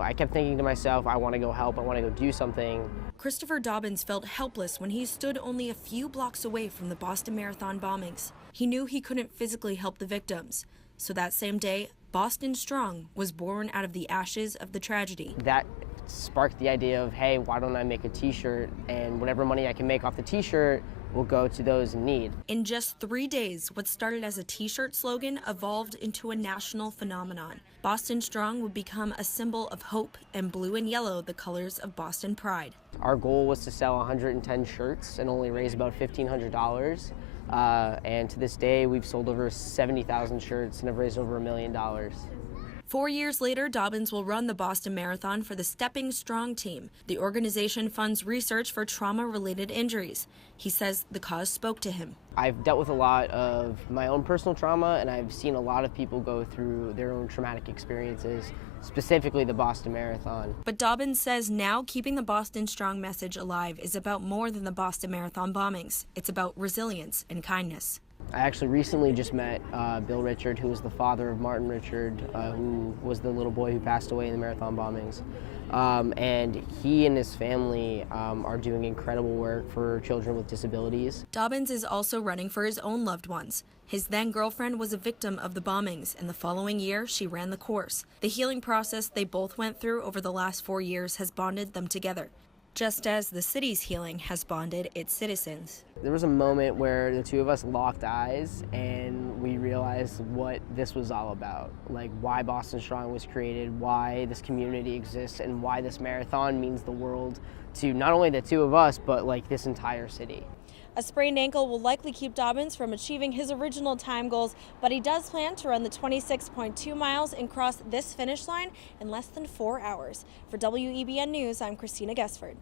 I kept thinking to myself, I want to go help, I want to go do something. Christopher Dobens felt helpless when he stood only a few blocks away from the Boston Marathon bombings. He knew he couldn't physically help the victims. So that same day, Boston Strong was born out of the ashes of the tragedy. That sparked the idea of, hey, why don't I make a t-shirt, and whatever money I can make off the t-shirt will go to those in need. In just 3 days, what started as a t-shirt slogan evolved into a national phenomenon. Boston Strong would become a symbol of hope, and blue and yellow the colors of Boston pride. Our goal was to sell 110 shirts and only raise about $1,500. And to this day, we've sold over 70,000 shirts and have raised over $1 million. 4 years later, Dobens will run the Boston Marathon for the Stepping Strong team. The organization funds research for trauma-related injuries. He says the cause spoke to him. I've dealt with a lot of my own personal trauma, and I've seen a lot of people go through their own traumatic experiences, specifically the Boston Marathon. But Dobens says now keeping the Boston Strong message alive is about more than the Boston Marathon bombings. It's about resilience and kindness. I actually recently just met Bill Richard, who was the father of Martin Richard, who was the little boy who passed away in the marathon bombings. And he and his family are doing incredible work for children with disabilities. Dobens is also running for his own loved ones. His then-girlfriend was a victim of the bombings, and the following year she ran the course. The healing process they both went through over the last 4 years has bonded them together, just as the city's healing has bonded its citizens. There was a moment where the two of us locked eyes and we realized what this was all about, like why Boston Strong was created, why this community exists, and why this marathon means the world to not only the two of us, but like this entire city. A sprained ankle will likely keep Dobens from achieving his original time goals, but he does plan to run the 26.2 miles and cross this finish line in less than 4 hours. For WEBN News, I'm Christina Gesford.